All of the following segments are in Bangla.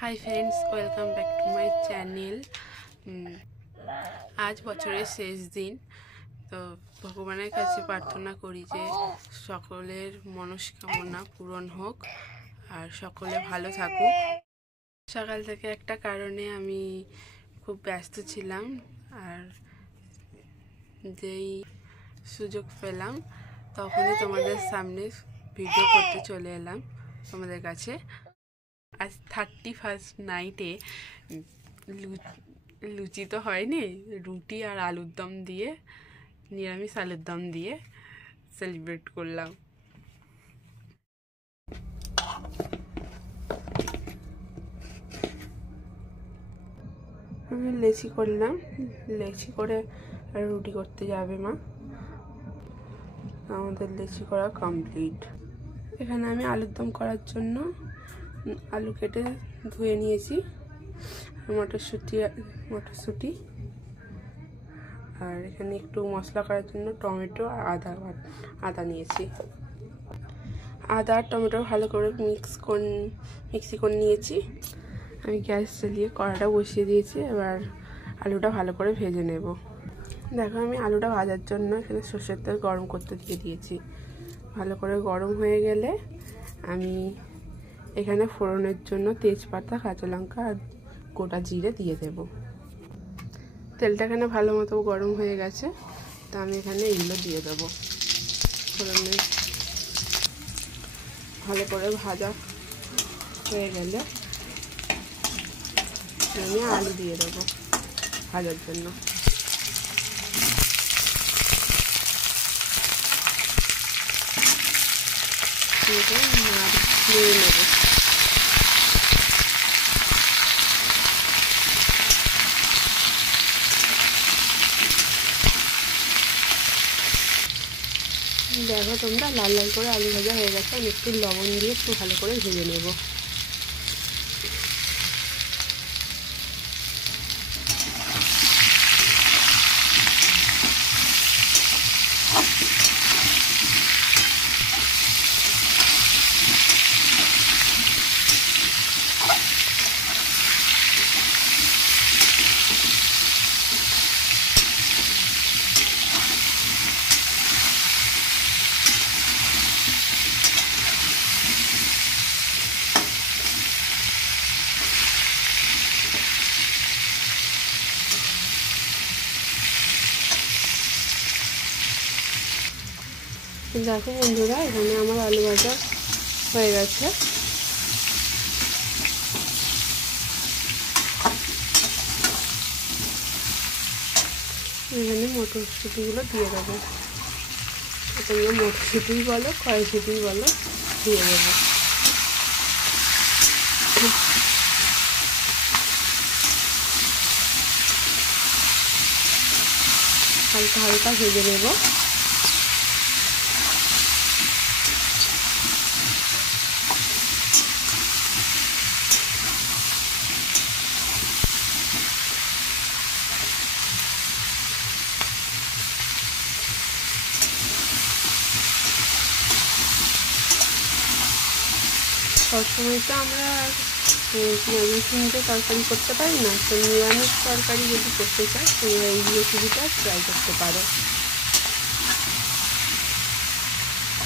Hi friends, welcome back to my channel. আজ বছরের শেষ দিন, তো ভগবানের কাছে প্রার্থনা করি যে সকলের মনস্কামনা পূরণ হোক আর সকলে ভালো থাকুক। সকাল থেকে একটা কারণে আমি খুব ব্যস্ত ছিলাম, আর যেই সুযোগ পেলাম তখনই তোমাদের সামনে ভিডিও করতে চলে এলাম তোমাদের কাছে। আজ 31st নাইটে লুচি তো হয়নি, রুটি আর আলুর দম দিয়ে, নিরামিষ আলুর দম দিয়ে সেলিব্রেট করলাম। আমি লেচি করলাম, লেচি করে আর রুটি করতে যাবে মা। আমাদের লেচি করা কমপ্লিট। এখানে আমি আলুর দম করার জন্য আলু কেটে ধুয়ে নিয়েছি, মটরশুঁটি, আর এখানে একটু মশলা করার জন্য টমেটো আর আদা নিয়েছি। আদা আর টমেটো ভালো করে মিক্সি করে নিয়েছি। আমি গ্যাস জ্বালিয়ে কড়াটা বসিয়ে দিয়েছি, এবার আলুটা ভালো করে ভেজে নেব। দেখো, আমি আলুটা ভাজার জন্য এখানে সর্ষের তেল গরম করতে দিয়ে দিয়েছি। ভালো করে গরম হয়ে গেলে আমি এখানে ফোড়নের জন্য তেজপাতা, কাঁচা লঙ্কা আর গোটা জিরে দিয়ে দেব। তেলটা এখানে ভালো মতো গরম হয়ে গেছে, তো আমি এখানে এগুলো দিয়ে দেবো। ফোড়নে ভালো করে ভাজা হয়ে গেলে আমি আলু দিয়ে দেবো ভাজার জন্য। নিয়ে নেব। দেখো তোমরা, লাল লাল করে আলু ভাজা হয়ে গেছে। আমি একটু লবণ দিয়ে একটু ভালো করে ভেজে নেব। দেখো বন্ধুরা, এখানে আমার আলু ভাজা হয়ে গেছে। এখানে মটরশুঁটিগুলো দিয়ে দেবো। তোমরা মটরশুঁটি বলো, কড়াইশুঁটি বলো, দিয়ে দেবো। হালকা হালকা ভেজে নেব। সবসময় তো আমরা পেঁয়াজ রসুন দিয়ে তরকারি করতে পারি না, তো নিরামিষ তরকারি যদি করতে চাই তোমরা এই রেসিপিটা ট্রাই করতে পারো।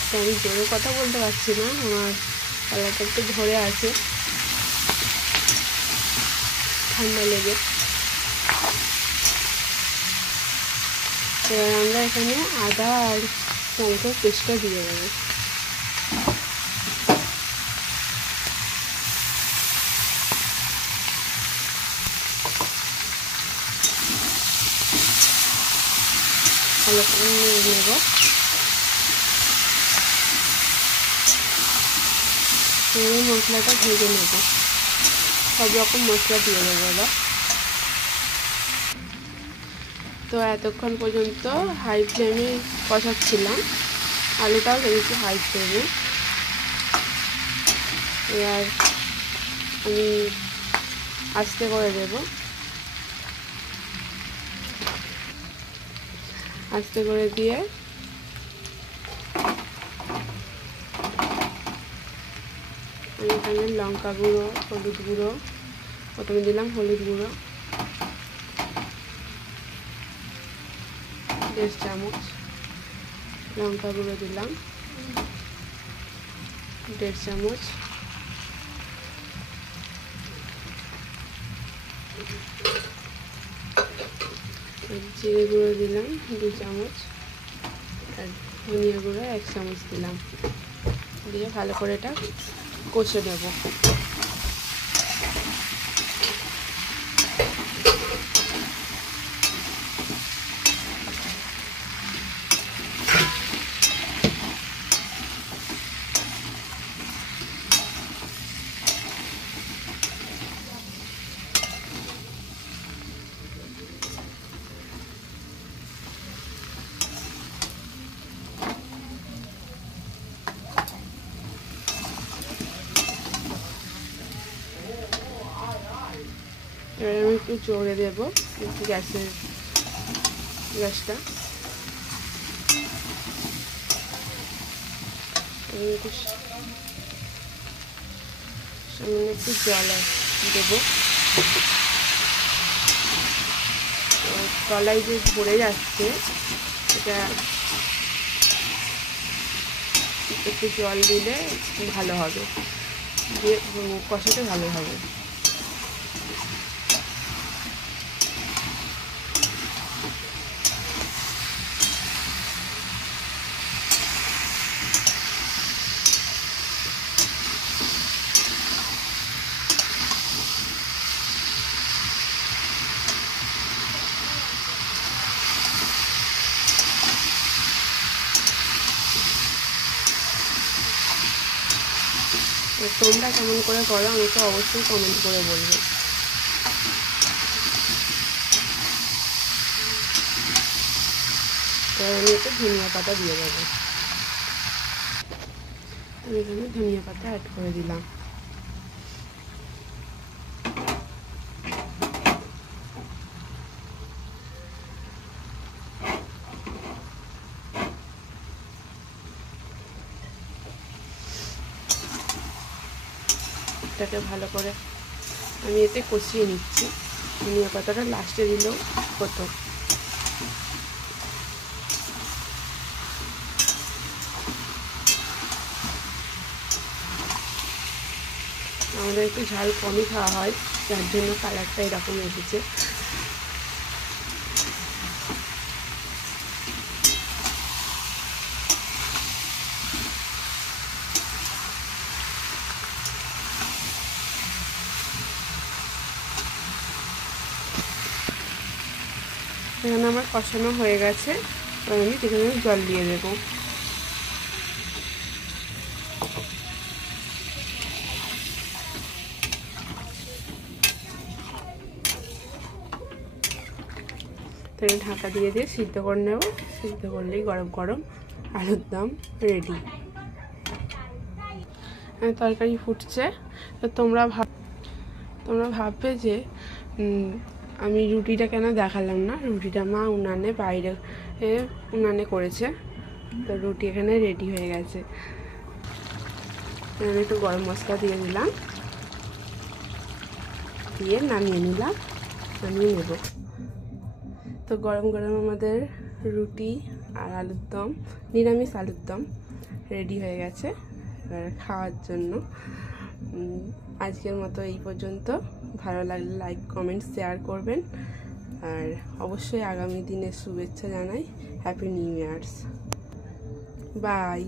তো আমি জোরে কথা বলতে পারছি না, আমার গলাটা একটু ধরে আছে, ঠান্ডা লেগে। এবার আমরা এখানে আদা আর টমেটোর পেস্টটা দিয়ে দেবো। ভালো করে নিয়ে নেব। এই মশলাটা ভেজে নেব, সব রকম মশলা দিয়ে দেবো এবার। তো এতক্ষণ পর্যন্ত হাই ফ্লেমে কষাচ্ছিলাম, আলুটাও ভেজেছি হাই ফ্লেমে। এবার আমি আস্তে করে দেবো, আস্তে করে দিয়ে আমি এখানে লঙ্কা গুঁড়ো, হলুদ গুঁড়ো, প্রথমে দিলাম হলুদ গুঁড়ো 1.5 চামচ, লঙ্কা গুঁড়ো দিলাম 1.5 চামচ, জিরে গুঁড়ো দিলাম 2 চামচ, আর ধনিয়া গুঁড়ো 1 চামচ দিলাম। দিয়ে ভালো করে এটা কষে নেব। এবার আমি একটু জোরে দেবো গ্যাসটা। আমি সামান্য একটু জল দেবো। তলায় যে ভরে যাচ্ছে এটা একটু জল দিলে ভালো হবে, দিয়ে কষাতে ভালো হবে। তোমরা কেমন করে করো আমাকে অবশ্যই কমেন্ট করে বলবে। এবার আমি একটু ধনিয়া পাতা দিয়ে দেবো। আমি এখানে ধনিয়া পাতা অ্যাড করে দিলাম। এটাকে ভালো করে আমি এতে কষিয়ে নিচ্ছি। ধনিয়া পাতাটা লাস্টে দিলেও হতো। আমাদের একটু ঝাল কমই খাওয়া হয়, যার জন্য কালারটা এরকম এসেছে। এখানে আমার কষানো হয়ে গেছে, আমি এখানে জল দিয়ে দেবো। তাই ঢাকা দিয়ে সিদ্ধ করে নেব। সিদ্ধ করলেই গরম গরম আলুর দম রেডি। তরকারি ফুটছে, তো তোমরা ভাববে যে আমি রুটিটা কেন দেখালাম না। রুটিটা মা উনানে বাইরে উনানে করেছে, তো রুটি এখানে রেডি হয়ে গেছে। এখানে একটু গরম মশলা দিয়ে দিলাম, দিয়ে নামিয়ে নেব। তো গরম গরম আমাদের রুটি আর আলুর দম, নিরামিষ আলুর দম রেডি হয়ে গেছে এবার খাওয়ার জন্য। আজকের মতো এই পর্যন্ত। ভালো লাগলে লাইক কমেন্ট শেয়ার করবেন, আর অবশ্যই আগামী দিনের শুভেচ্ছা জানাই। Happy new years. বাই।